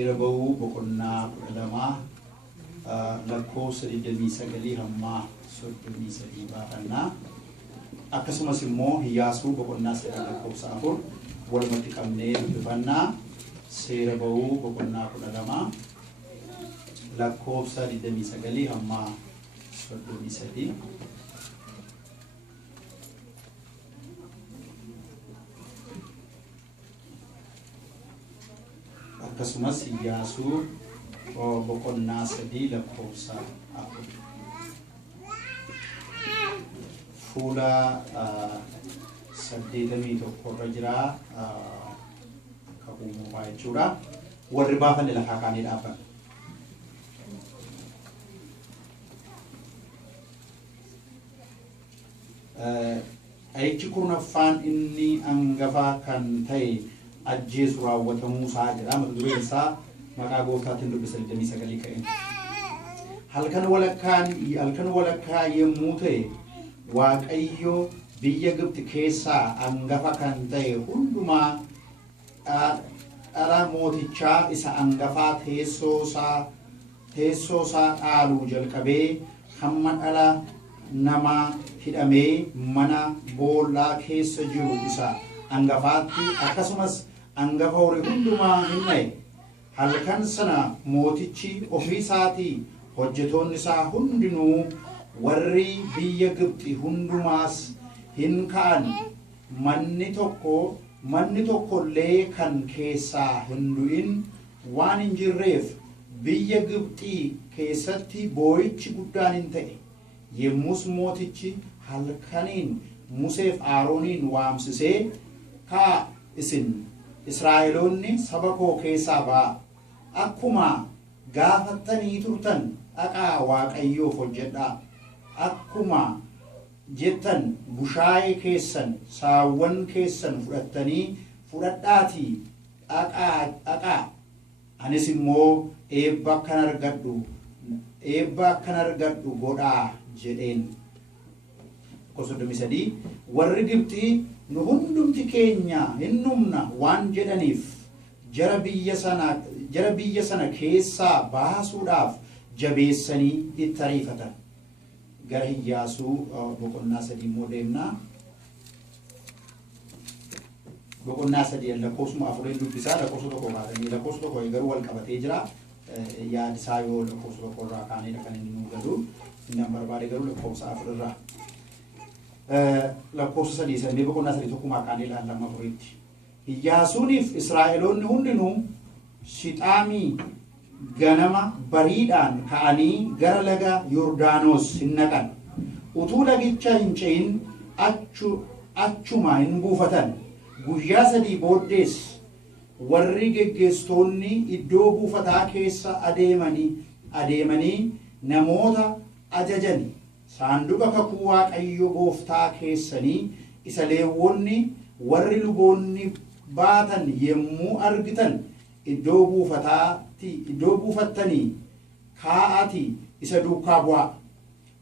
Irabau bokonna lama lakko sridami sagali hamma soddomi sadi baanna akkasumas immoo hiyaasu bokonna sadi lakko saafur walumatti qabnee dubbifannaa seerabau bokonna lama lakko sridami sagali hamma soddomi sadi akkasumas hiyaasu bokonna sadi lakkoofsa afur fuula 81 jira kabumu jechuudha warri baafan lafa kaanii dhaafan ayichi kurnaffaan inni angafa kan ta'e ajjeesu raawwatamuu isaa jira mata dureen isaa maqaa gooftaatiin dubbisa 29 ka'een halkan walakkaa yemmuu ta'e Waaqayyo biyya Gibxi keessaa angafa kan ta'e hundumaa dhala mootichaa isa angafaa teessoo isaa dhaaluu jalqabee hamma dhala namaa hidhamee mana boollaa keessa jiru isa angafaatti akkasumas angafa horii hundumaa hinna'e halkan sana mootichi ofii isaatii hojjetoonni isaa hundinuu warri biyya Gibxi hundumaas hin ka'an manni tokkollee kan keessaa hin du'in waan hin jirreef biyya Gibxi keessatti boo'ichi guddaan hin ta'e yemmus mootichi halkaniin Museef Aarooniin waamsisee kaa isin Israa'eloonni saba koo keessaa ba'a akkuma gaafattanii turtan dhaqaa Waaqayyoof hojjedhaa akkuma jettan bushaayee keessan saawwan keessan fudhadhaatii dhaqaa anis immoo eebba akkan argadhu godhaa jedheen. 33 warri Gibxi nu hundumti keenya hin dhumna waan jedhaniif jara biyya sana keessaa baasuudhaaf jabeessanii itti ariifatan. Gara hiyyaasuu boqonnaa sadii immoo deemnaa. Boqonnaa sadii lakkoofsuma afuriin dubbisaa lakkoofsa tokko baatanii lakkoofsa tokko garuu wal qabatee jira. Yaadisaa yoo lakkoofsa tokko irraa kaanedha kan inni nuu galu. Inni barbaade garuu lakkoofsa afurirraa. Lakkoofsa sadii sadii boqonnaa sadii tokkumaa kaanee ilaallama afuriitti. Hiyyaasuuniif Israa'eloonni hundinuu Shixaamii ganama bariidhaan ka'anii gara laga Yordaanos hin naqan. Utuu lagicha hin ce'in achuma hin buufatan. Guyyaa sadii booddees warri geggeessitoonni iddoo buufataa keessa adeemanii namoota ajajani. Saanduqa kakuu Waaqayyo Gooftaa keessanii isa Leewwonni warri luboonni baatan yemmuu argitan iddoo buufattanii kaa'atii isa duukaa bu'aa.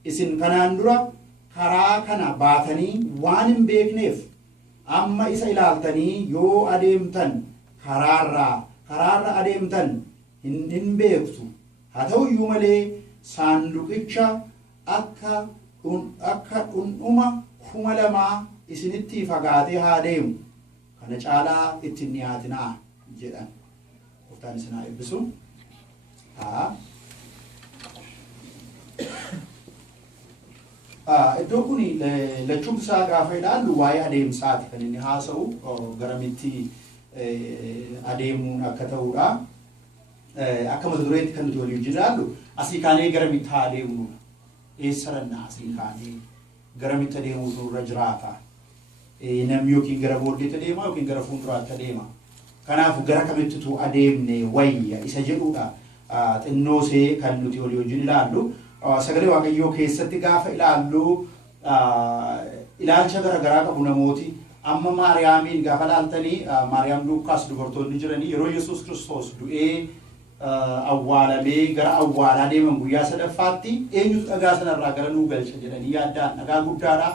Isin kanaan dura karaa kana baatanii waan hin beekneef amma isa ilaaltanii yoo adeemtan karaarra adeemtan hin beektu. Haa ta'u iyyuu malee saanduqicha akka dhundhuma 2000 isinitti fagaatee haa deemu. Kana caalaa itti hin dhiyaatinaa jedhan. Qoftaan isinaa eebbisu. Iddoo kun lachuun isaa gaafa ilaallu waa'ee adeemsaati kan inni haasa'u garamitti adeemuun akka ta'udha. Akka mata dureetti kan nuti walii wajjin ilaallu asii kaanee garamitti haa adeemnudha. Eessa rannaa asii kaanee garamitti adeemuutu irra jiraata. Namni yookiin gara booddeetti adeema yookiin gara fuulduraatti adeema. Kanaaf gara kamittitu adeemne wayya isa jedhudha. Xinnoosee kan nuti walii wajjin ilaallu. Sagalee Waaqayyoo keessatti gaafa ilaallu ilaalcha garaagaraa qabu namooti. Amma Maariyaamiin gaafa ilaaltanii Maariyaam Luukaas dubartoonni jiranii yeroo Yesuus Kiristoos du'ee awwaalamee gara awwaalaa deeman guyyaa sadaffaatti eenyutu dhagaa sanarraa gara nuu galcha jedhanii yaaddaan dhagaa guddaadha.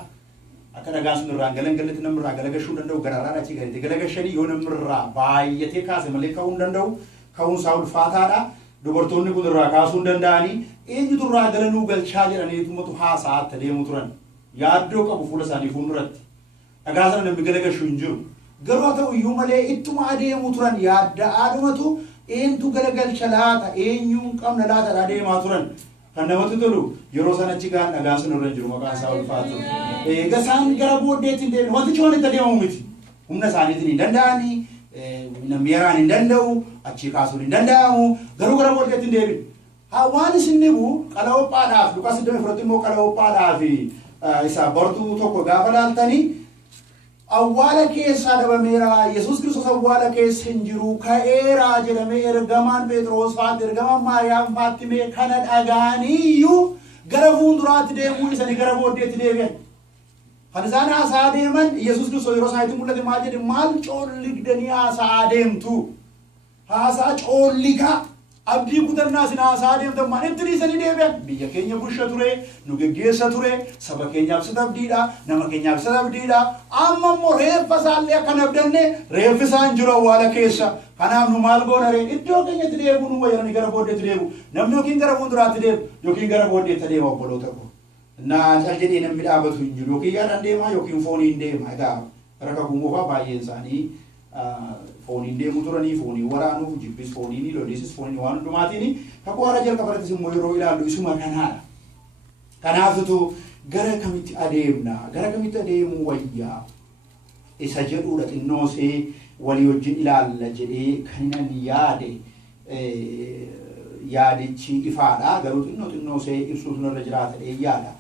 Akka dhagaan sun irraan galatti namirraa galagashuu danda'u gararraa dhachii galetti galagashanii yoo namirraa baay'atee kaase malee ka'uu hin danda'u. ka'uun isaa ulfaataadha. Dubartoonni kun irraa kaasuu hin danda'anii eenyutu irraa galanuu galchaa jedhaniitumatu haasa'aa deemu turan. Yaaddoo qabu fuula isaanii fuulduratti. Dhagaa sana namni galagalchu hin jiru. Garuu haa ta'u iyyuu malee ittuma adeemu turan yaadda'aadhumatu eentu galagalcha laata eenyuun qabna laata adeemaa turan. Kan namatti tolu yeroo sanachi gaan dhagaan sun irra jiru maqaan isaa ulfaatu. Egaa isaan gara booddeetti hin deemne wantichi waan itti adeemamu miti. Humna isaaniitiin hin danda'anii namni yaraan hin danda'u achii kaasuun hin danda'amu garuu gara booddeetti hin deebine. Waan isin dhibu qala'ophaadhaaf Luqaas 24 immoo qala'ophaadhaaf isa bartuu tokko gaafa laaltanii awwaala keessaa dhabameera Yesuus Kiristoos awwaala keessa hin jiru ka'eeraa jedhamee ergamaan Phexros fa'aatti ergamaan Maariyaam fa'aatti mee kana dhagaaniyyuu gara fuulduraatti deemuu isanii gara booddeetti deebi'an. Kan isaan haasaa deeman Yesuus Kiristoos yeroo isaaniitti mul'ate maal jedhe maal coolligdanii haasaa deemtu haasaa coollikaa abdii kutannaa isin haasaa deemtan maal itti dhiisanii deebi'an. Biyya keenya bulcha ture nu geggeessa ture saba keenyaaf isa abdiidha nama keenyaaf isa abdiidha amma immoo reeffa isaallee akka abdanne reeffi isaan jiru awwaala keessa. Kanaaf nu maal goona ree iddoo keenyatti deebi'u nu wayyanii gara booddeetti deebi'u namni yookiin gara fuulduraatti deemu yookiin gara booddeetti deema obboloota koo. Naa cal jedhee namni dhaabatu hin jiru yookiin yaadaan deema yookiin fooniin deema. Egaa bara kakuumuufaa baay'een isaanii fooniin deemu turanii fooniin waraanuuf jibbis fooniin lolisis fooniin waan hundumaatiin kakuu haaraa jalqabarrattis immoo yeroo ilaallu isuma kanaadha. Kanaafitu gara kamitti adeemna gara kamitti adeemuu wayyaa isa jedhuudha xinnoosee walii wajjin ilaalla jedhee kan inni yaade yaadichi ifaadha garuu xinnoosee ibsuu sunirra jiraata dhee yaada.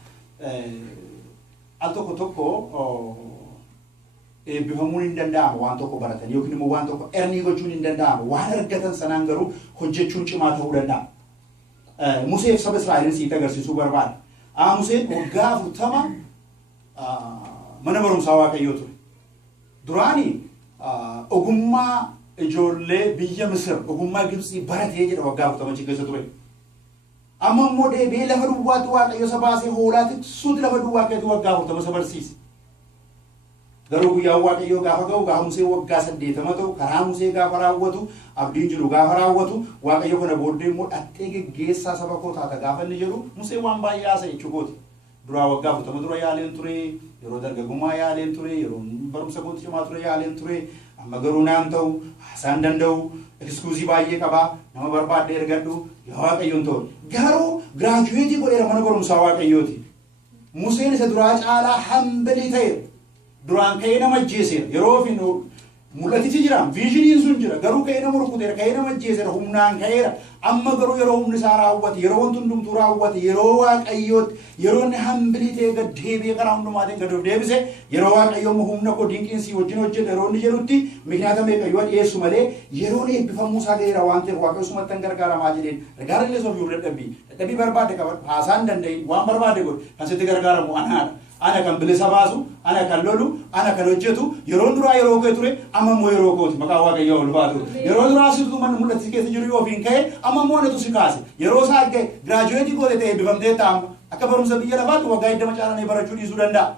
Al tokko eebbifamuun hin danda'amu waan tokko baratan yookiin immoo waan tokko ernii gochuun hin danda'amu waan argatan sanaan garuu hojjechuun cimaa ta'uu danda'a. Museef saba Israa'eliin sitti agarsiisuu barbaada. Museen waggaa 40 mana barumsaa Waaqayyoo ture. Duraanii ogummaa ijoollee biyya Misir ogummaa Gibxii baratee jedha waggaa 40 keessa ture. Amma immoo deebi'ee lafa duwwaatti Waaqayyo isa baasee hoolaa tiksuutti lafa duwwaa keetti waggaa 40 isa barsiise. Garuu guyyaa Waaqayyoo gaafa ga'u gaafa Musee waggaa 80 ta'u karaa Musee gaafa raawwatu abdiin jiru gaafa raawwatu Waaqayyo kana booddee immoo dhattee geggeessaa saba koo taata gaafa inni jedhu Musee waan baay'ee haasa'e jechuudha. Duraa waggaa 40 dura yaaleen ture yeroo dargaggummaa yaaleen ture yeroo barumsa kootti cimaa ture yaaleen ture amma garuu naan ta'u haasaan danda'u ekskuuzii baay'ee qaba nama barbaadde ergadhu yaa Waaqayyoon ta'u garuu giraajuweetii godheera mana barumsaa Waaqayyooti. Museen isa duraa caalaa hambilii ta'eera. Duraan ka'ee nama ajjeeseera yeroo fi mul'atichi jira viizhiniin sun jira garuu ka'ee nama rukuteera ka'ee nama ajjeeseera humnaan ka'eera amma garuu yeroo humni isaa raawwate yeroo wanti hundumtuu raawwate yeroo Waaqayyootti yeroo inni hambilii ta'ee gad deebi'ee karaa hundumaatiin gad of deebise yeroo Waaqayyoon humna koo dinqiinsii wajjin hojjete yeroo inni jedhutti miknaata meeqayyoo dhiyeessu malee yeroo eebbifamuu isaa ga'eera waan ta'eef Waaqayyo sumatti gargaaramaa jedheen gargaarallee soofii dadhabbii barbaade qaba haasaan danda'in waan barbaade godhe kan sitti gargaaramu anaadha. Ana kan bilisa baasu, ana kan lolu, ana kan hojjetu, yeroo duraa yeroo kee ture, amma immoo yeroo kooti maqaa Waaqayyoo ulfaatu. Yeroo duraa sirtuu man mul'atti keessa jiru yoo ofiin ka'e, amma immoo netu si kaase. Yeroo isaa arge giraajuweetii goote ta'e eebbifamtee taa'amu. Akka barumsa biyya lafaatti waggaa 20 caalanii barachuu dhiisuu danda'a.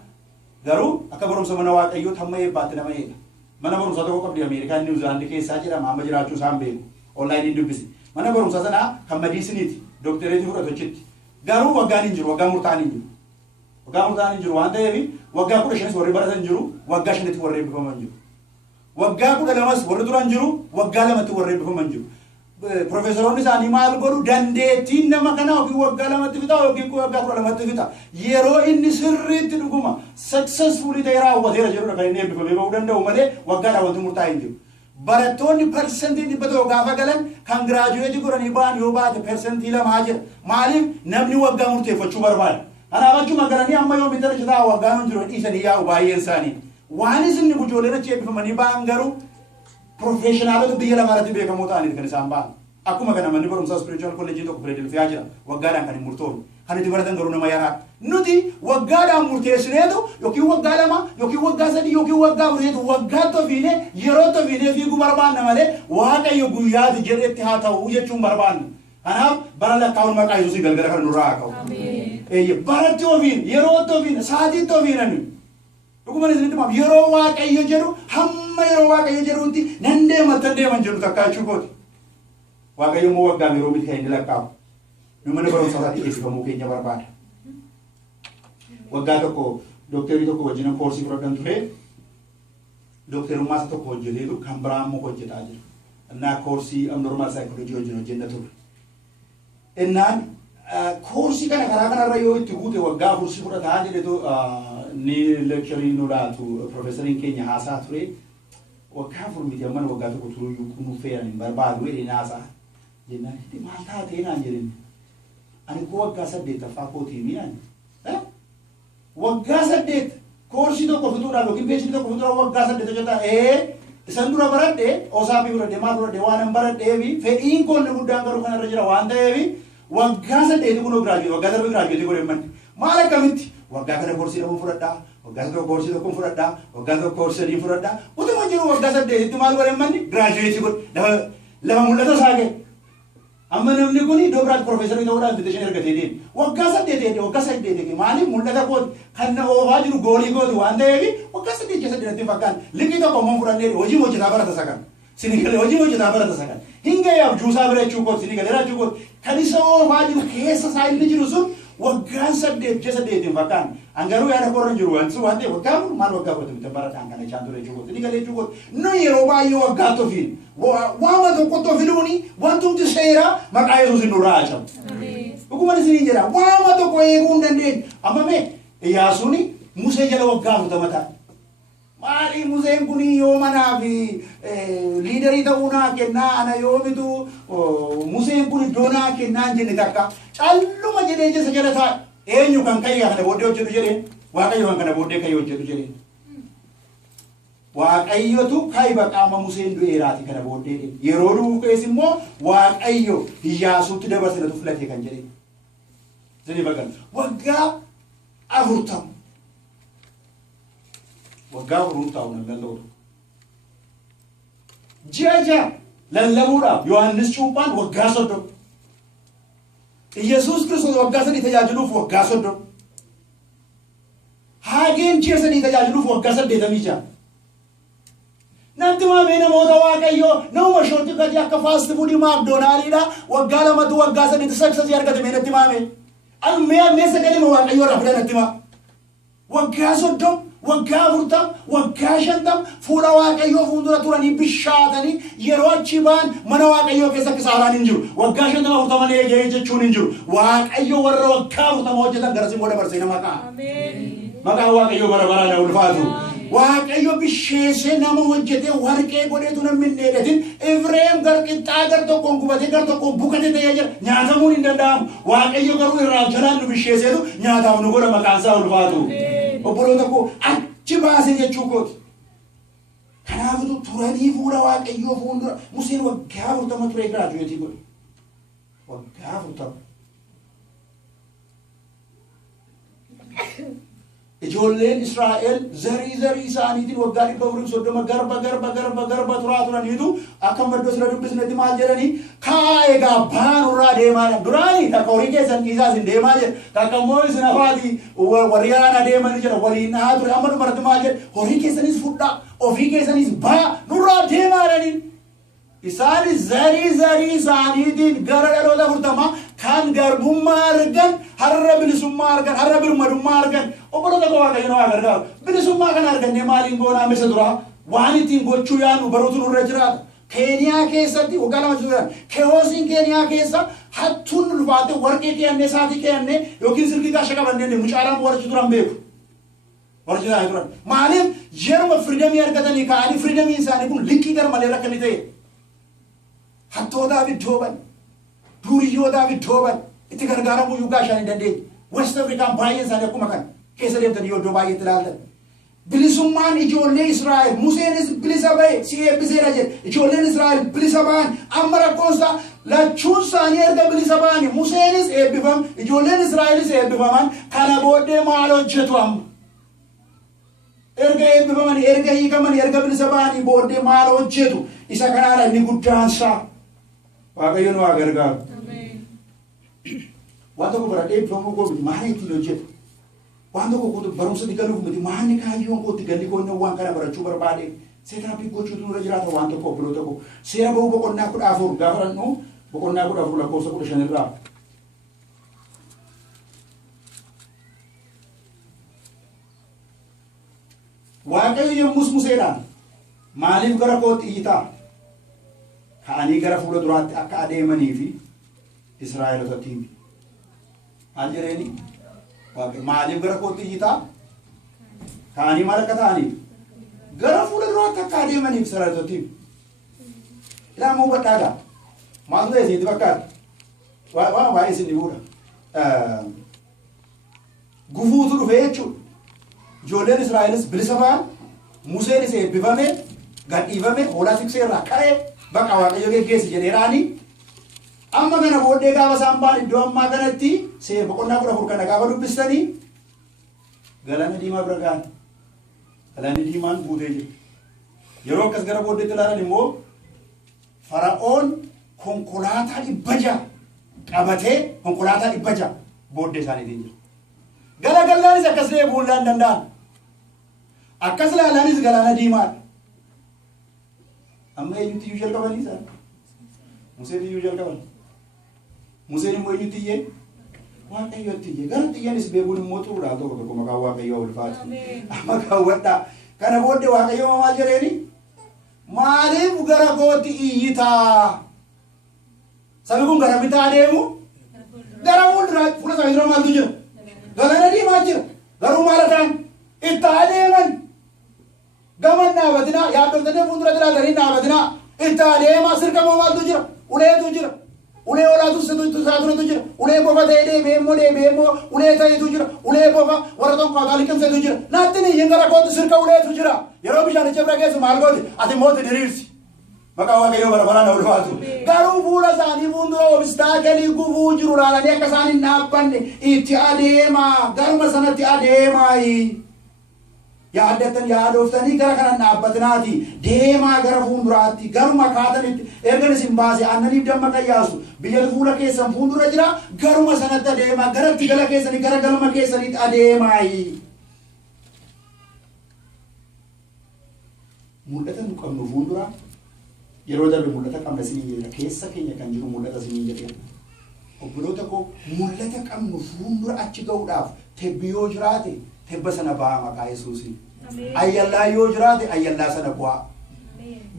Garuu akka barumsa mana Waaqayyoo hamma eebbaatti nama eega. Mana barumsa tokko qabdi Ameerikaan Niw Zilaandi keessaa jedhama amma jiraachuu isaan beeku. Onlaayiniin dubbisi. Mana barumsa sanaa kan madiisiniiti. Dooktereetii fudhatu achitti. Garuu waggaan hin jiru, waggaa murtaa'an hin jiru. Waggaa murtaa'an hin jiru waan ta'eef waggaa 15 warri baratan jiru, waggaa 5tti warri eebbifaman jiru. Waggaa 12 warri duran jiru, waggaa 2tti warri eebbifaman jiru. Profeesoroonni isaanii maal godhu dandeettiin nama kanaa yookiin waggaa 2tti fixa yookiin waggaa 12tti fixa. Yeroo inni sirriitti dhuguma successfully ta'ee raawwateera jedhudha kan inni eebbifamee bahuu danda'u malee waggaadhaan wanti murtaa'e hin jiru. Barattoonni persentii 100 gaafa galan kan giraajuweetii godhanii ba'an yoo baate persentii 2 jira. Maaliif namni waggaa murteeffachuu barbaada? Kanaaf achuma galanii amma yoo mitara citaa waggaan hin jiru dhiisanii yaa'u baay'een isaanii. Waan isin ijoolleen achi eebbifamanii ba'an garuu professionaalota biyya lafaarratti beekamoo ta'aniiti kan isaan ba'an. Akkuma kana manni barumsaa spiritual college tokko Philadelphia jira. Waggaadhaan kan hin murtoofne. Kan itti baratan garuu nama yaraa. Nuti waggaadhaan murteessineetu yookiin waggaa 2 yookiin waggaa 3 yookiin waggaa 4 waggaa tofiine yeroo tofiine fiiguu barbaanna malee Waaqayyo guyyaati jedhetti haa ta'u jechuun barbaanna. Kanaaf bara lakkaa'uun maqaa Yesuusii galgala kan nurraa haa ka'u. Baratti ofiin yeroo tofiin sa'aatiitti ofiinani. Dhuguma isinitti maaf yeroo Waaqayyo jedhu hamma yeroo Waaqayyo jedhutti nan deeman jedhu takka jechuukooti. waaqayyo moo waggaa yeroo miti kan inni lakkaa'u nu mana barumsa isaatti eebbifamuu keenya barbaada waggaa tokko dooktarii tokko wajjin koorsii fudhadhan ture dooktarummaa isa tokko hojjeteetu kan biraa immoo hojjetaa jira innaa koorsii abnormaal saayikoolojii wajjin hojjenna ture innaan koorsii kana karaa kanarra yoo itti guute waggaa koorsii fudhataa jedhetu ni lekcharii nu laatu profeesariin keenya haasaa ture waggaa furmiti amman waggaa tokko turuyyuu kunuunfeeran hin barbaadu jedhee haasaa jennaan itti maal taatee naan jedhin ani koo waggaa 8ffaa kootii mi'aan waggaa 8 koorsii tokko fixuudhaan yookiin beeksisni tokko fixuudhaan waggaa 8 hojjetaa isan dura baradhe osaabii baradhe maal baradhe waan hin baradheefi fedhiin koonni guddaan garuu kanarra jira waan ta'eefi waggaa 8 kunoo giraajuweeti waggaa 7 giraajuweeti godhe manni maal akkamitti waggaa kana koorsii dhabuun fudhadhaa waggaa tokko koorsii tokkoon fudhadhaa waggaa tokko koorsii sadii fudhadhaa utuma jiru waggaa 8tti maal godhe manni giraajuweetii godhe lafa mul'ata isaa ga'e amma namni kun iddoo biraatti profeesarii ta'uudhaan invitation ergatee deeme waggaa 8 waggaa 8 maaliif mul'ata kooti kan na oofaa jiru goolii kooti waan ta'eef waggaa 8 fakkaan liqii tokko immoo fudhannee hojii hojjetaa barata sakan sinigale hojii hojjetaa barata sakan hinga yaab juusaa bira jechuu kooti sinigale raachuu kooti kan isa oofaa jiru keessa isaa inni jiru sun waggaan 8 fakkaan angaruu yaada korra jiru wanti waan ta'eef waggaa kun maal waggaa kooti bitta barataan kana chaan ture jechuu kooti sinigale jechuu kooti nu yeroo baay'ee waggaa tofiin waama tokko tofiluuni wantumti seera maqaa Yesuus hin nurraa acabu dhuguma isin jedha waama tokko eeguu hin dandeenye amma mee Iyyaasuuni Musee jala waggaa 40 ta'a maali Museen kun yoo manaa fi liidarii ta'uu naa kennaa ana yoomitu Museen kun iddoo naa kennaa jenne takka calluma jedhee jessa jala ta'a eenyu kan kayyaa kana booddee hojjetu jedheen waaqayyo kan kana booddee kayyoo hojjetu jedheen waaqayyotu kayba qaama Museen du'eeraati kana booddee yeroo du'u keessa immoo waaqayyo Iyyaasuutti dabarsinatu filatee kan jedheen sini bagan waggaa 40 waggaa 40 lallabuu jaja lallabuudhaaf Yohaannis Cuuphaan waggaa 30 Yesuus Kiristoos waggaa 3 tajaajiluuf waggaa 30 Haageen ji'a 3 tajaajiluuf waggaa 86 nanti ma mena moda waaqayyo nama shorti gadi akka fast food McDonald's waggaa 2 waggaa 3 success argate menatti maame al me sagale ma waaqayyo rafa natti ma waggaa 30 waggaa 40 waggaa 50 fuula waaqayyo fuundura turanii bishaatanii yeroo achi baan mana waaqayyo keessa kisaaraan hin jiru waggaa 50 40 malee jechuun hin jiru waaqayyo warra waggaa 40 hojjetan garasi mooda barsee nama kaa amen maqaa waaqayyo bara bara ulfaatu waaqayyo bisheese nama hojjete warqee godheetu namni dheedatin Efreem gar qixxaa gar tokkoon gubatee gar tokkoon bukatee ta'ee jira nyaatamuun hin danda'amu waaqayyo garuu irraa jalaan nu bisheeseetu nyaatamu nu godha maqaan isaa ulfaatu obboloota koo achi baasee jechuu kooti kanaafitu turanii fuula waaqayyoo fuuldura Museen waggaa 40 ture giraajuweetii godhe waggaa 40 ijoolleen Israa'el zarii isaaniitiin waggaa 130 garba turaa turaniitu akka maddoo sira dubbisnetti maal jedhanii egaa baanurraa deemaa duraanii takka horii keessan dhiisaa isin deemaa jedha takka immoo isin afaati warri yaana deemanii jedha waliin dhahaa ture amma dhumarratti maal jedha horii keessanis fudhaa ofii keessanis baa nurraa deemaa jedhaniin isaanis zarii isaaniitiin gara dhaloota 40 kan garbummaa argan har'a bilisummaa argan har'a birmadummaa argan obboloota koo waaqayyo waa gargaaru bilisummaa kana argannee maaliin goonaa misa dura waan ittiin gochuu yaanu baruutu nurra jiraata Keeniyaa keessatti waggaa 2 jiran keewoosiin Keeniyaa keessa hattuun ulfaate warqee keeyannee saatii keeyannee yookiin silkii gaasha qabannee mucaalaan warri turan beeku warri turan maaliif yeroo firidamii argatanii ka'anii firidamiin isaanii kun likkii gar malee rakkanii ta'e hattootaa biddooban duuriyyootaa biddooban itti gargaaramuu yuugaa shan hin dandeenye West Afrikaan baay'een isaanii akkuma kan keessa deemtanii yoo iddoo baay'eetti ilaaltan bilisummaan ijoollee Israa'el Museenis bilisa ba'e si eebbiseera jedhe ijoolleen Israa'el bilisa ba'an amma rakkoonsa lachuun isaanii erga bilisa ba'anii Museenis eebbifam ijoolleen Israa'elis eebbifaman kana booddee maal hojjetu amma erga eebbifamanii erga hiikamanii erga bilisa ba'anii booddee maal hojjetu isa kanaadha inni guddaansaa waaqayyoon waa gargaaru waan tokko bara eebbifamuu koo miti maal ittiin hojjetu waan tokko kutu barumsa digaluuf miti maanni kaayyoon kootti galli koonni waan kana barachuu barbaade seetaa fi gochuutu nurra jiraata waan tokko obboloota koo seera bahuu boqonnaa 14 gaafa rannu boqonnaa 14 lakkoofsa 15 irraa. Waaqayyo yommus Museedhaan maaliif gara kootti iyyitaa? Ka'anii gara fuula duraatti akka adeemanii fi Israa'elootatti himi. Maal jedheeni? Maaliif gara kootti iyyitaa? Ka'anii maal akka ta'aniif? Gara fuula duraatti akka adeemanii fi Israa'elootatti himi. Ilaa moo badhaadhaa? Maaltu ta'e isinitti fakkaata? Waan baay'ee isin dhibuudha. Gufuutu dhufee jechuudha. Ijoolleen Israa'elis bilisa ba'an, Museenis eebbifame, gadhiifame, hoolaa tiksee irraa ka'ee bakka Waaqayyo geggeessi jedheeraanii amma kana booddee gaafa isaan ba'an iddoo ammaa kanatti boqonnaa 14 kana gaafa dubbistanii Galaana Diimaa bira ga'an. Galaanni Diimaan guutee jira. Yeroo akkas gara booddeetti ilaalan immoo Fara'oon konkolaataa 600 qabatee konkolaataa 600 booddee isaaniitiin jira. Galagallaanis akkas ta'ee buullaan danda'an. Akkas ilaalaanis Galaana Diimaadha. Amma eenyutti iyyuu jalqabanii isaan? Museen iyyuu jalqaban. Museen immoo eenyutti iyyee? Waaqayyotti iyyee. Gara xiyyaanis beekuun immoo xuruudhaa tokko maqaan Waaqayyoo ulfaatu. Amma kaawwadhaa. Kana booddee Waaqayyoo maal jedheeni? Maaliif gara kootti iyyitaa? Sabi kun gara bitaa adeemu? Gara fuulduraa fuula isaa dura maaltu jira? Galaana Diimaa jira. Garuu maal ta'an? Itti adeeman. Gaman dhaabatinaa yaaddoftanii fuuldura jiraatanii dhaabatinaa itti adeemaa sirka moo maaltu jira? Uleetu jira. Ulee olaatu saaturetu jira. Ulee bofa ta'ee deebi'ee immoo ulee ta'etu jira. Ulee bofa warra tokko akaalii qimseetu jira. Naatti ni hin gara kootti sirka uleetu jira. Yeroo bishaanicha bira geessu maal gooti? Ati mooti diriirsi. Maqaa Waaqayyoo bara baraan ulfaatu. Garuu fuula isaanii fuuldura obistaakelii gufuu jiru laalanii akka isaan hin dhaabbanne itti adeemaa. Garuma sanatti adeemaayi. Yaaddattan yaadoftanii gara kanan dhaabbatinaati. Deemaa gara fuulduraatti garuma kaatanitti ergan isin baase aannaniif damma qayyaasu. Biyya fuula keessan fuuldura jira garuma sanatti adeemaa. Gara itti gala keessanii gara galma keessanitti adeemaayi. Mul'ata nu qabnu fuuldura yeroo darbe mul'ata qabna isinii jedha. Keessa keenya kan jiru mul'ata isinii jedha. Obboloota koo mul'ata qabnu fuuldura achi ga'uudhaaf tebbi yoo jiraate tebba sana ba'a maqaa Yesuusiin. Ayyallaa yoo jiraate ayyallaa sana bu'aa.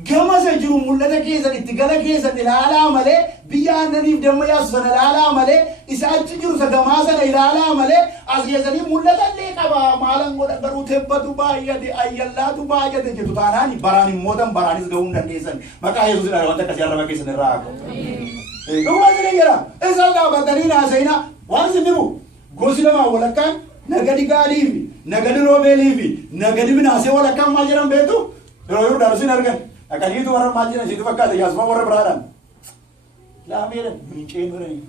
Gama isa jiru mul'ata keessan itti gala keessan ilaalaa malee biyya aannaniif damma yaasu sana ilaalaa malee isa achi jiru isa gamaa sana ilaalaa malee as keessanii mul'ata illee qaba. Maalan godha garuu tebbatu baay'ate ayyallaatu baay'ate jedhu taanaani baraan immootan baraanis ga'uu hin dandeessan. Maqaa Yesuusiin wanta akkasii arraba keessan irraa haqa. Dhuguma isin jedha isaan dhaabatanii naasayina waan isin dhibu gosi lamaan walakkaan nagadi Gaadii fi nagadi Roobeelii fi nagadi Minaasee walakkaan maal jedhan beektu? Yeroo yeroo daarusin argan akkaniitu warra maal jedhan isiitu fakkaata yaasuma warra biraadhaan. Laameedhan minceen biranii.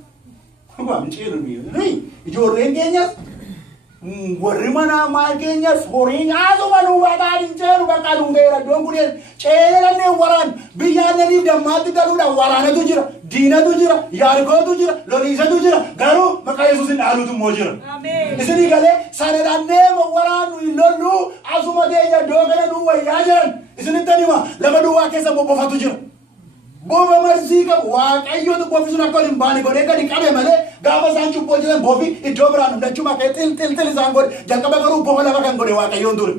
Kuma minceen biranii. Ijoolleen keenyas warri manaa maal keenyas horii nyaatuma nuu baqaan hin ceenu bakka dhungeera iddoon kunis ceelannee waraan biyya aannaniif dammaatti galuudhaan waraanatu jira. Diinatu jira, yaarikootu jira, loliisatu jira, garuu maqaa Yesuusin dhaaluutu immoo jira. Isinii galee sanadhaan deema waraanu hin lollu asuma teenya iddoo kana nuu wayyaa jiran. Isinitti hima lafa duwwaa keessa bobofatu jira. Bofa marsii qabu Waaqayyootu bofisuun akka hin baane godhee gadi qabe malee gaafa isaan cubboo jiran bofi iddoo biraan hundachuma kee xil isaan godhe jalqaba garuu bofa lafa kan godhe Waaqayyoon ture.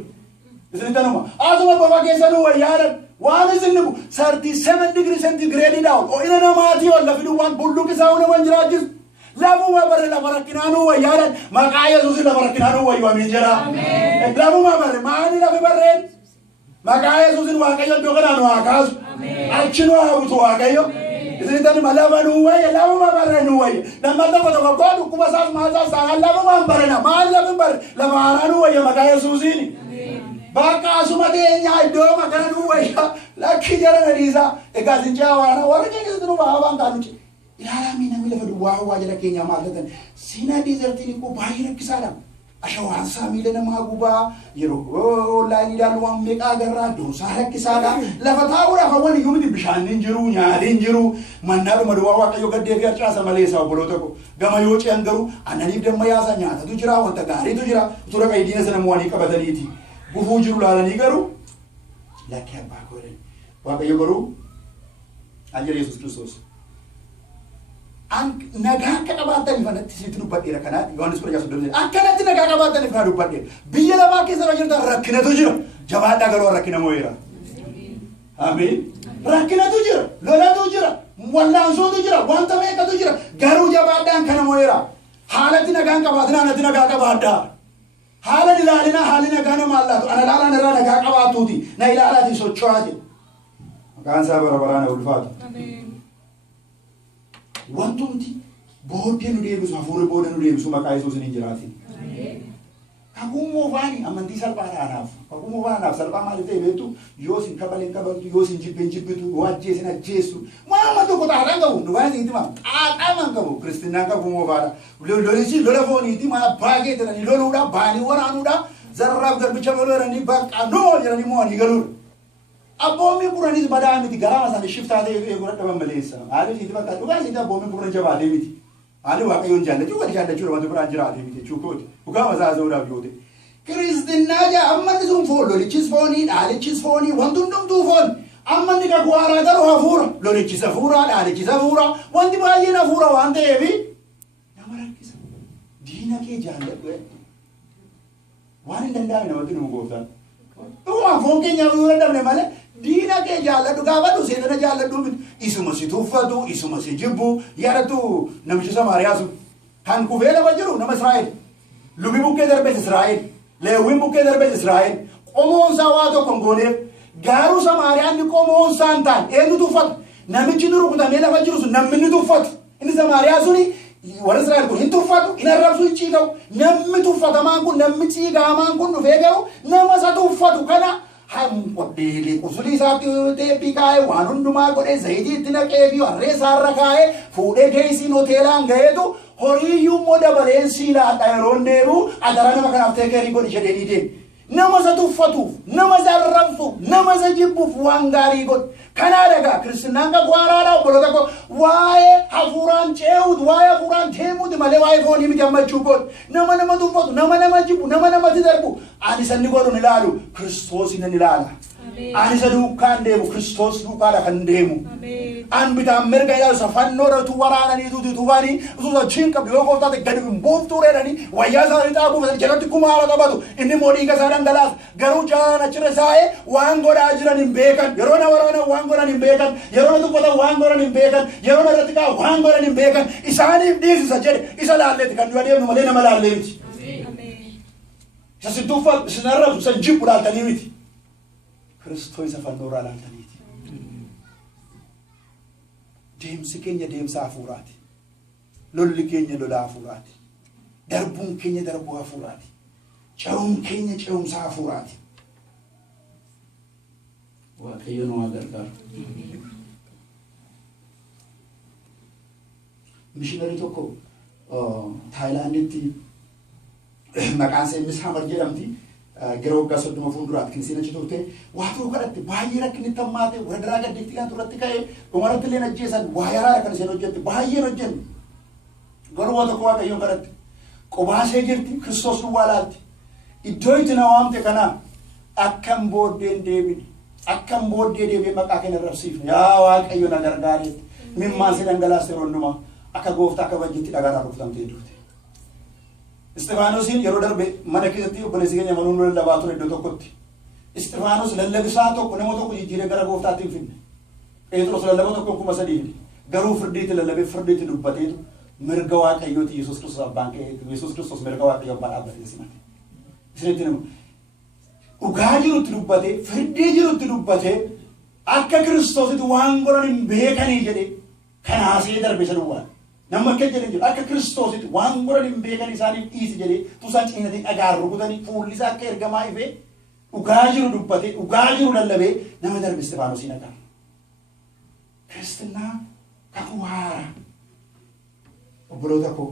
Isinitti hima asuma bofa keessa nuu wayyaaran. Waan isin nibu 37 degree centigrade down. O ina namaati ol lafi duwwaan bulluqi isaa nama jiraachis. Lafuma bare lafa rakkinaanuu wayyaadan maqaa Yesuusin lafa rakkinaanuu wayyu amiin jedha. Lafuma bare maali lafi barreen? Maqaa Yesuusin Waaqayyo iddoo kanaa nu haa kaasu. Achi nu haa butu Waaqayyo. Isinitti hima lafa nuu wayye lafuma bare nuu wayye. Nama tokko koo dhukkuba isaas maasaa isaa lafuma barena maali lafi bare lafa haaraa nuu wayye maqaa Yesuusin. Bakka asuma teenya iddoo makana nuu wayya lakki jara nadiisa egaa sinjaa waana warra keenya sitti nu bahaa baan kaanuchi ilaalaa namni lafa duwwaa hawaa jala keenya maal ta'an sina diizertiin koo baay'ee rakkisaadha. Ashawaan isaa miila namaa gubaa yeroo onlaayinii ilaalu waan meeqaa agarraa doonsaa rakkisaadha. Lafa taa'uudhaaf hawwan iyyuu miti bishaan hin jiru nyaati hin jiru mannaadhuma duwwaa Waaqayyo gaddee fi harcaasa malee isaa obboloota koo gama yoo ce'an garuu aannaniif damma yaasa nyaatatu jira wanta gaariitu jira utuu dhaqa idiina sana mo'anii qabataniiti. Gufuu jiru laalanii garuu lakkee abbaa godhan Waaqayyo garuu Anjala Yesuus Kiristoos nagaa akka qabaatan ifanatti sitti dubbadheera kanaa Yohaannis 10:9 akkanatti nagaa qabaatan ifaa dubbadheera biyya lafaa keessa jirtan rakkinatu jira jabaadhaa garuu rakkina moo'eera amiin rakkinatu jira lolatu jira wallaansootu jira wanta meeqatu jira garuu jabaadhaan kana moo'eera haalatti nagaan qabaatin anatti nagaa qabaadhaa haala ilaalina haali nagaa nama allaatu ana ilaalaan irraa nagaa qabaatuuti na ilaalaatiin socho'aa jedhe maqaan isaa bara baraan ulfaatu wantumti booddee nu deebisu hafuurri booda nu deebisu maqaa Yesuusin hin jiraatin kakumoo faani amantii salphaadhaanaaf kakumoo faanaaf salphaa maaliif ta'e beektu yoo sin kabaleen kabaltu yoo sin jibben jibbitu yoo ajjeesin ajjeessu maama tokko xaaxaan qabu dhugaan siin tima xaaxaaman qabu kristinaan kakumoo faadha lolichi lola fooniiti maa baagee jedhanii loluudha baanii waraanuudha zarraaf garbicha lolanii bakka noo jedhanii mo'anii galuudha abboommii quranis badaa miti garama sana shiftaa ta'e eegura dhaban maleessa maaliif siiti bakka dhugaan siiti abboommii quran jabaatee miti maaliif waaqayyoon jaallachuu wali jaallachuudha wanti biraan jiraatee miti jechuukooti dhugaa masaasa'uudhaaf yoote kiristinaa jaa ammanni sun foon lolichis foonii dhaalichis foonii wanti hundumtuu foon ammanni kakuu haaraa garuu hafuura lolichis hafuura dhaalichis hafuura wanti baay'een hafuura waan ta'eef nama rakkisa diina kee jaalladhu waan hin danda'ame namatti nu gooftaan dhugumaan foon keenyaaf yoo danda'amne malee diina kee jaalladhu gaafadhu seetana jaalladhu isuma si tuffatu isuma si jibbu yaadatu namichi Samaariyaa sun kan kufee lafa jiru nama Israa'el lubi bukkee darbees Israa'el leewwiin bukkee darbees Israa'el qomoonsaa waa tokko hin gooneef garuu Samaariyaan ni qomoonsaa hin taane eenyu tuffatu namichi duru kutamee lafa jiru sun namni tuffatu inni Samaariyaa suni warra Israa'el kun hin tuffatu hin arrabsu hin ciiga'u namni tuffatamaan kun namni ciigaamaan kun dhufee garuu nama isa tuffatu kana qoddeelee qusulii isaatti teephii kaa'ee waan hundumaa godhee zayitii itti naqee fi harree isaarra kaa'ee fuudhee geessiin hoteelaan ga'eetu horiiyyuu immoo dabaleen siilaadha yeroo deemu adara nama kanaaf teekeerii godhi jedhanii deemu. Nama isa tuffatuuf, nama isa arrabsuuf, nama isa jibbuuf waan gaarii godhi. Kanaa dhagaa kiristinaan kakuu haaraadhaa obboloota koo waa'ee hafuuraan ce'uuti, waa'ee hafuuraan deemuuti malee waa'ee foonii miti gammachuu godhi. Nama tuffatu, nama jibbu, namatti darbu. Ani isa inni godhu ni ilaalu, Kiristoos inni ilaala. Ani isa duukaan deemu, Kiristoos duukaadha kan deemu. An bitaan mirga ilaalu isa fannoodhatu waraananii tuufanii usuusa chiin qabdu yoo kooftaate gadi buuftuu reedhanii wayyaa isaanii xaabuuf jalatti kumaala qabatu inni immoo dhiiga isaa dhangalaasa garuu jaan achirra isaa'ee waan godhaa jiran hin beekan yeroo na waraanan waan godhan hin beekan yeroo na tuffatan waan godhan hin beekan yeroo na irratti kaa'u waan godhan hin beekan isaaniif dhiisisa jedhe isa laalleeti kan nu adeemnu malee nama laallee miti. Isa si tuffatu isin arrabsu isa jibbu laaltanii miti. Kiristoos isa fannoorraa laaltaniiti. Deemsi keenya deemsa hafuuraati. Lolli keenya lola hafuuraati. Darbuun keenya darbuu hafuuraati. Ce'uun keenya ce'umsa hafuuraati. Waaqayyo nu gargaaru. Mishinari tokko Taayilaanditti maqaan isaa Miss Hamar jedhamti. Gara waggaa 30 fuulduraatti kinsiin achi turte waa ta'uu kadhatte baay'ee rakkinni tammaate warra daraa gaddeetti kan turratti ka'ee dhumarratti illee ajjeesan waa yaraadha kan isheen hojjette baay'een hojjenne garuu waa tokko waaqayyoon kadhatte qobaasee jirti Kiristoos duwwaa laalti iddoo itti na waamte kana akkam booddeen deebi'ee maqaa keenya rabsiifne yaa waaqayyo na gargaareetti mimmaan si dhangalaaste yeroo hundumaa akka gooftaa akka bajjitti dhagaadhaan rukutamtee duute. Istifaanosii yeroo darbe mana keessatti obboleessi keenya manuun lallabaa ture iddoo tokkotti. Istifaanos lallabisaa tokko nama tokko jijjiiree gara gooftaatti hin finne. Phexros lallaba tokko 3,000 garuu firdiitti lallabee firdiitti dubbateetu mirga waaqayyooti Yesuus Kiristoos abbaan ka'ee Yesuus Kiristoos mirga waaqayyoo abbaan dhaabbatee simate. Isinitti nama dhugaa jirutti dubbatee firdii jirutti dubbatee akka Kiristoositti waan godhan hin beekanii jedhee kanaasee darbe isa duwwaa. Nama akka jedhan jiru akka Kiristoositti waan godhan hin beekan isaaniif dhiisi jedhee tusaan ciinatee dhagaan rukutanii fuulli isaa akka ergamaa ifee dhugaa jiru dubbatee dhugaa jiru lallabee nama darbe Istifaanosii nagaa. Kiristinnaa kakuu haaraa. Obboloota koo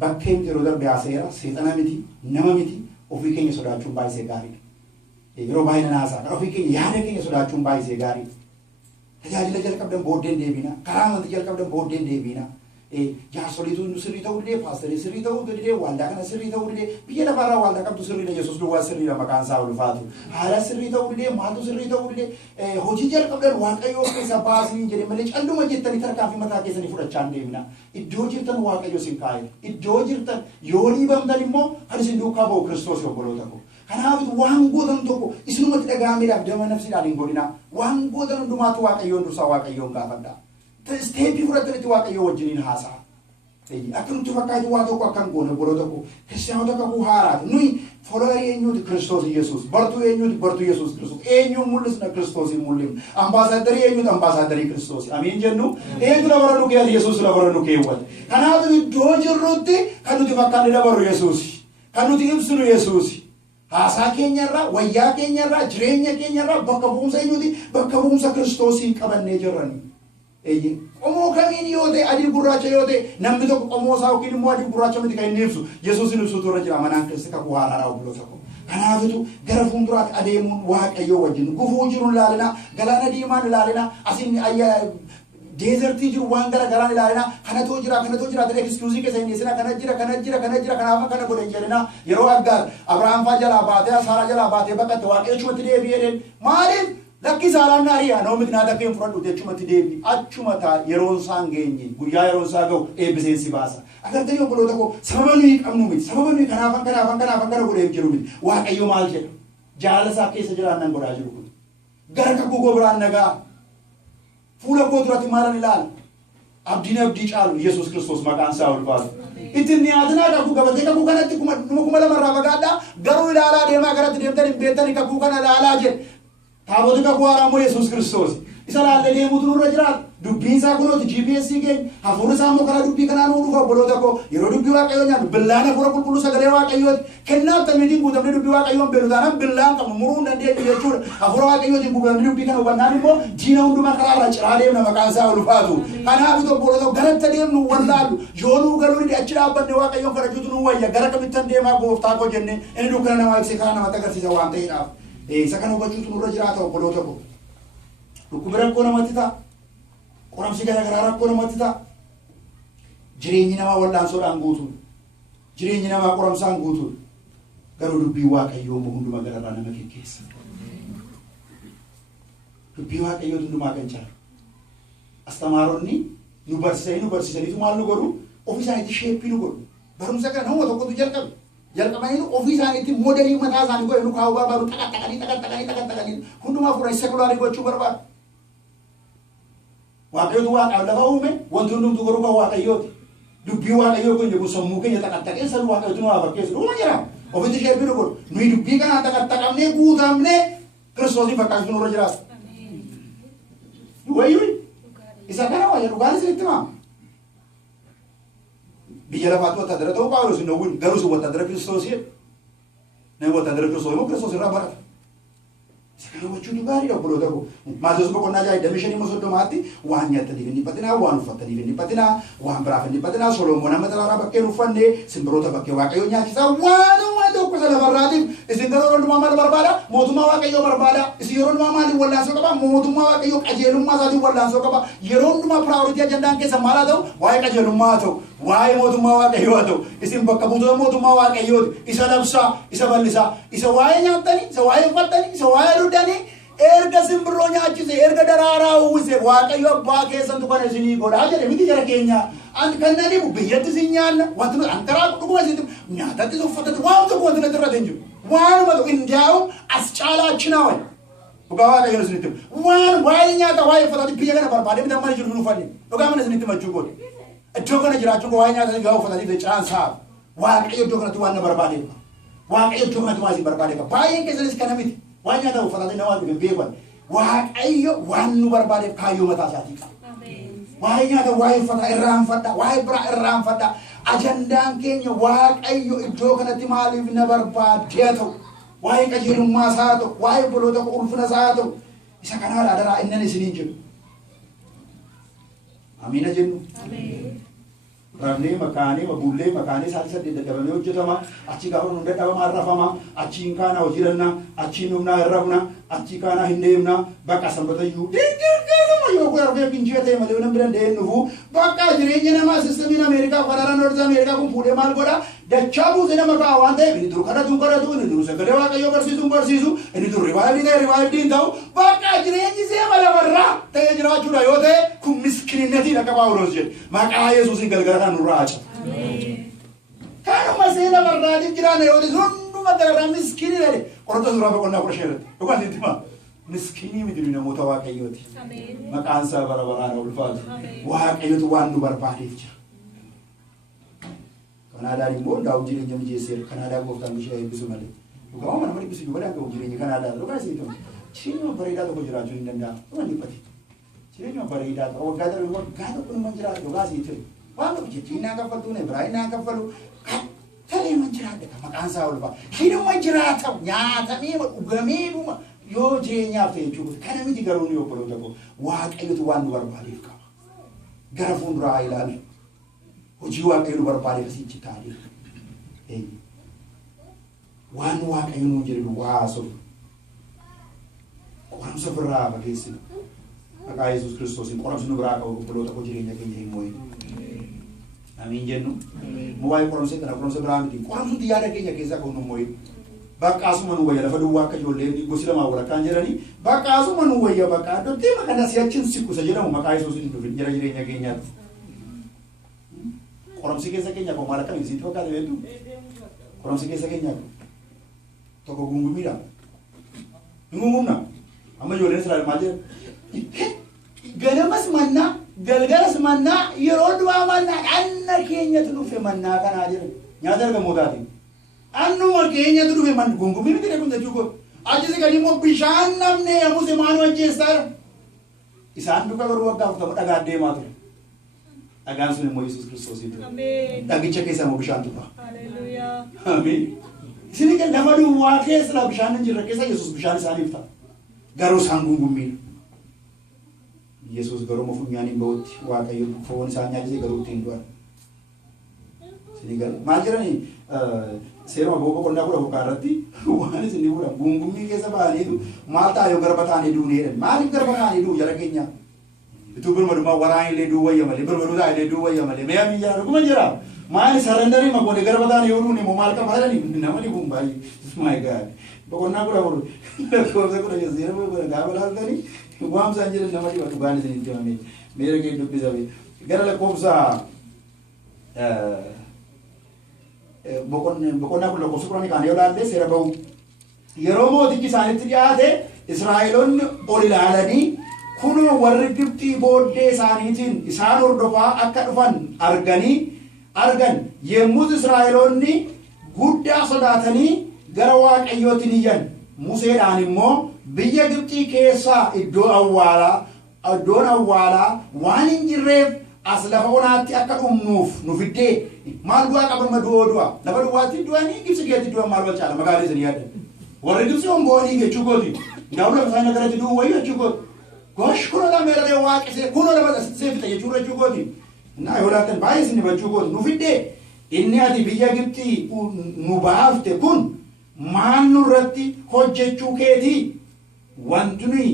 bakkeen yeroo darbe haaseera seexana miti nama miti ofii keenya sodaachuun baay'isee gaariidha. Yeroo baay'ina naasaa ofii keenya yaada keenya sodaachuun baay'isee gaariidha. Tajaajila jalqabdan booddeen deebina karaa amantii jalqabdan booddeen deebina jaarsolii sirrii ta'uu didee paasterii sirrii ta'uu didee waldaa kana sirrii ta'uu didee biyya lafarraa waldaa qabdu sirriidha Yesuus duwwaa sirriidha maqaan isaa ulfaatu haala sirrii ta'uu didee maaltu sirrii ta'uu didee hojii jalqabdan waaqayyoo keessa baasanii jedhe malee calluma jettanii tarkaanfii mataa keessanii fudhachaa hin deemina iddoo jirtan waaqayyo isin kaa'e iddoo jirtan yoo dhiibamtan immoo kan isin duukaa ba'u Kiristoos obboloota koo kanaaf waan gootan tokko isinumatti dhaga'ameedhaaf dama nafsiidhaan hin godhina waan gootan hundumaatu waaqayyoon dursaa waaqayyoon gaafadha steepii fudhatanitti waaqayyo wajjiniin haasa'a. Akkanumatti fakkaatu waa tokko akkan goone obboloota koo kiristaanota kakuu haaraati nuyi foloorii eenyuuti Kiristoos Yesuus bartuu eenyuuti bartuu Yesuus Kiristoos eenyuun mul'isna Kiristoosiin mul'ifna ambaasaadarii eenyuuti ambaasaadarii Kiristoos amiin jennu eenyu labara nu keewwate Yesuus labara nu keewwate kanaaf iddoo jirrutti kan nuti fakkaanne dabaru Yesuus kan nuti ibsinu Yesuus haasaa keenyarraa wayyaa keenyarraa jireenya keenyarraa bakka bu'umsa eenyuuti bakka bu'umsa Kiristoosiin qabannee jirrani. Qomoo kamiin yoo ta'e adii gurraacha yoo ta'e namni tokko qomoo isaa yookiin immoo adii gurraacha miti kan inni ibsu Yesuusin ibsuutu irra jira manaan keessatti kakuu haaraadhaa obboloota koo kanaafitu gara fuulduraatti adeemuun waaqayyoo wajjin gufuu jiru ilaalina galaana diimaan ilaalina asiin deezertii jiru waan gara garaan ilaalina kanatu jira ta'e excuse keessa hin dhiisina kana jira kanaaf kana godhan jedhina yeroo Aggaar Abrahaam faa jalaa baatee Saaraa jalaa baatee baqatte waaqayyochumatti deebi'ee maaliif lakki Saaraan naariyaa noomi naata keen fudhadhu jechumatti deebi achumata yeroon isaan geenye guyyaa yeroon isaa ga'u eebbiseen si baasa agartanii obboloota koo sababa nuyi qabnu miti sababa nuyi kanaafan kana godhee jiru miti waaqayyo maal jedha jaalala isaa keessa jiraannan godhaa jiru kun gara kakuu koo biraan nagaa fuula koo duratti maalan ilaala abdiin abdii caalu Yesuus Kiristoos maqaan isaa ulfaatu ittiin dhiyaatinaa kakuu gabatee kakuu kanatti kuma lamarraa fagaadhaa garuu ilaalaa deemaa garatti deemtanii beektanii kakuu kana ilaalaa jedhe taabota kakuu haaraa Yesuus Kiristoos isa laallee deemuutu nurra jiraata dubbiin isaa kunooti GPS keenya hafuura isaa immoo karaa dubbii kanaa nuu dhufa obboloota koo yeroo dubbii waaqayyoo nyaatu billaan hafuura qulqulluu sagalee waaqayyooti kennaaf tamiitiin guutamne dubbii waaqayyoon beelu taanaan billaan qabnu muruu hin dandeenyu jechuudha hafuura waaqayyootiin guutamne dubbii kana hubannaan immoo diina hundumaa karaarraa ciraa deemna maqaan isaa ulfaatu kanaaf obboloota garatti deemnu wallaallu yoo nuu galuu ni achi dhaabbanne waaqayyoon kadhachuutu nuu wayya gara kamittan deemaa gooftaa koo jenne inni dukkana namaa ibsee karaa namatti agarsiisa waan ta'eedhaaf isa kana hubachuutu nurra jiraata obboloota koo dhukkubi rakkoo namatti ta'a qoramsi garaagaraa rakkoo namatti ta'a jireenyi namaa wal'aansoodhaan guutuudha jireenyi namaa qoramsaan guutuudha garuu dubbii waaqayyoo hunduma gararraa nama keessa dubbii waaqayyoo hundumaa kan caalu astamaaronni nu barsiisaniitu maal nu godhu ofii isaaniitti sheeppii nu godhu barumsa kana nama tokkotu jalqabanii ofii isaaniitti moodelii mataa isaanii godhanii kaa'uu barbaadu taqattaqanii hundumaa fuudhanii sekulaarii gochuu barbaadu. Waaqayyoon waaqaaf lafa uume wanti hundumtuu garuu kan waaqayyooti. Dubbii waaqayyoo kun jedhu sammuu keenya taqattaqee san waaqayyootu nu haa fakkeessu dhuma jira. Ofitti sheeppii nu godhu nuyi dubbii kanaan taqattaqamnee guutamnee Kiristoosiin fakkaatu nurra jiraata. Wayyuu isa kana wayya dhugaan isinitti maama. Biyya lafaatti wataadara ta'uu Phaawulos hin dhowwin garuu sun wataadara Kiristoosii namni wataadara Kiristoos immoo Kiristoos irraa barata. Isa kana gochuutu gaariidha obboloota koo Maatewos boqonnaa 25:30 waan nyaataniif hin dhiphatinaa waan uffataniif hin dhiphatinaa waan biraaf hin dhiphatinaa Solomoon amma talaaraa bakkee uffannee simbirroota bakkee waaqayyoo nyaachisaa waanuma tokko isa lafarraatiif isin garuu yeroo hundumaa maal barbaada mootummaa waaqayyoo barbaada isin yeroo hundumaa maaliin wallaansoo qaba mootummaa waaqayyoo qajeelummaa isaatiin wallaansoo qaba yeroo hundumaa piraayoritii ajandaan keessa maal haa ta'u waa'ee qajeelummaa haa ta'u waa'ee mootummaa waaqayyoo haa ta'u isin bakka buutota mootummaa waaqayyooti isa labsaa isa bal'isaa isa waa'ee nyaatanii isa waa'ee uffatanii isa waa'ee dudanii erga simbirroo nyaachise erga daraaraa uwwise waaqayyo abbaa keessantu kana isinii godhaa jedhe miti jara keenya kan nani biyyatti isin nyaanna wanti nuti ankaraa dhuguma isin nyaatatti uffatatti waan tokko wanti natti irratti hin jiru waanuma tokko hindaa'u as caalaa achinaa wayi dhugaa waaqayyo isinitti waan waa'ee nyaata waa'ee uffataatti biyya kana barbaadee bitan mana jiru hin uffanne dhugaa mana isinitti machuu godhe iddoo kana jiraachuu koo waa'ee nyaata gaa uffataatti caansaa waaqayyo iddoo kanatti waan na barbaadee waaqayyo iddoo kanatti waan isin barbaadee baay'een keessanis kana miti waan nyaata uffataatti nama dhufe beekan waaqayyo waan nu barbaadeef kaayyoo mataa isaatii qaba. Waa'ee nyaata waa'ee uffataa irraanfadha waa'ee biraa irraanfadha ajandaan keenya waaqayyo iddoo kanatti maaliif na barbaadee ta'u waa'ee qajeelummaa isaa ta'u waa'ee obboloota ulfina isaa ta'u isa kanaadha adaraa innan isiniin jedhu. Amiina jennu. Rafnee makaanee mabullee makaanee isaan saddeet dadhabamee hojjetama achi gaafa hunda dhabamaa rafama achiin kaana hojii danna achiin humnaa hin rafna achi kaana hin deemna bakka sanbatayyuu yoo ku arbe kinjete male wona biran de nufu bakka jireenya nama sistemin America fadara North America kun fuudhe maal godha dachabu zena maka waan ta'e inni dur kadhatu inni dur sagalee waaqayyo barsiisu inni dur riwaayilii ta'u bakka jireenyi see mala barra ta'e jiraachuudha yoo ta'e kun miskiinati dhaqa Phaawulos jedhe maqaa Yesuusin galgala nurraa acha kanuma seena barraadin jiraana yoo ta'e hunduma gara miskiini dha qorata suuraa boqonnaa 15 dhugaa sitti miskiini midiri namoota waaqayyooti maqaan isaa bara baraan ulfaatu waaqayyotu waan nu barbaadeef jira Kanaadaa immoo ndaa'u jireenya mijeesseera Kanaadaa gooftaan ishee eebbisu malee dhugaa mana mali bisu balaan qabu jireenya Kanaadaa dhugaa seetu jireenya bareedaa tokko jiraachuu hin danda'amu waan dhiphate jireenya bareedaa tokko waggaa tokko nama jiraatu dhugaa seetu waan tokko jechuun naa kaffaltuu ne biraa naa kaffalu talee man jiraadha maqaan isaa ulfaatu hinuma jiraatamu nyaatamee dhugamee dhuma yoo jireenyaaf ta'e jechuudha kana miti garuu ni obboloota koo waaqayyotu waan nu barbaadeef qaba gara fuulduraa ilaalu hojii waaqayyo nu barbaadeef asitti taa'ee waan waaqayyo nu jedhu waasof qoramsa biraa fageessinu maqaa Yesuus Kiristoosiin qoramsi nu biraa qabu obboloota koo jireenya keenya hin moo'in amiin jennu moo'ee qoramsa biraa miti qoramsuutti yaada keenya keessaa kan nu moo'in bakka asuma nu wayya lafa duwwaa akka ijoollee gosi lamaa walakkaan jedhanii bakka asuma nu wayya bakka addotti makana si'achiin siqusa jedhamu maqaa Yesuusiin dhufin jira jireenya keenyaatti qoramsi keessa keenya koo maal akkamiin sitti fakkaate beektu qoramsi keessa keenya tokko gungumiidha hin gungumna amma ijoolleen Israa'el maal jedhu ganamas mannaa galgalas mannaa yeroo du'aa mannaa dhanna keenyatu dhufe mannaa kanaa jedhan nyaata argamootaati annuma keenyatu dhufe man gungumii miti kun jechuudha ajjisi gadi immoo bishaan namne yemmuu maanu ajjeessaa isaan duka garuu waggaa 40 dhagaa deemaa ture dhagaan sun immoo Yesuus Kiristoosiiti dhagicha keessa immoo bishaan tufa haleluuyaa amiin isin kan nama duwwaa keessa bishaan hin jirre keessa Yesuus bishaan isaaniif ta'a garuu isaan gungumii Yesuus garuu funyaan hin ba'utti waaqayyo foon isaa nyaachisee garuu ittiin du'an isin garuu maal jedhanii seeruma booko qonnaa kudha bukaarratti waan isin dhibuudha gungumii keessa ba'aniitu maal taa'ee garba taa'anii duuneedhan maaliif garba taa'anii duu jara keenya itu birmadummaa waraan illee duu wayya malee birmaduu taa'ee illee duu wayya malee mee amiin jara dhuguma jira maali sarandarii makoone garba taa'anii yoo duune moo maal qaba jedhanii namni kun baay'ee my god boqonnaa kudha furu lakkoofsa kudha jechuudha seeruma kudha gaafa laaltanii waamsaan jedhan nama dhiba dhugaan isin itti himame meera kee dubbisame gara lakkoofsa boqonnaa kun lakkoofsa kudhanii kan yoo ilaalle seera ba'u yeroo mootichi isaanitti dhiyaate Israa'eloonni ol ilaalanii kunoo warri Gibxii booddee isaaniitiin isaan hordofaa akka dhufan argan yemmus Israa'eloonni guddaa sodaatanii gara waaqayyootti iyyan Museedhaan immoo biyya Gibxii keessaa iddoon awwaalaa waan hin jirreef as lafa onaatti akka dhumnuuf nu fiddee maal du'aa qaban du'a lafa du'aatti du'anii Gibxi keetti du'an maal wal caala magaalaa isin yaadda warri Gibxi on boonii jechuu kooti ndaawula fasaana garatti du'u wayyu jechuu kooti gosh kuno la meera de waaqise kuno la seefita jechuu kooti naa yoo laatan baay'ee isin bachuu kooti nu fiddee inni ati biyya Gibxii nu baafte kun maan nurratti hojjechuu keetii wanti nuyi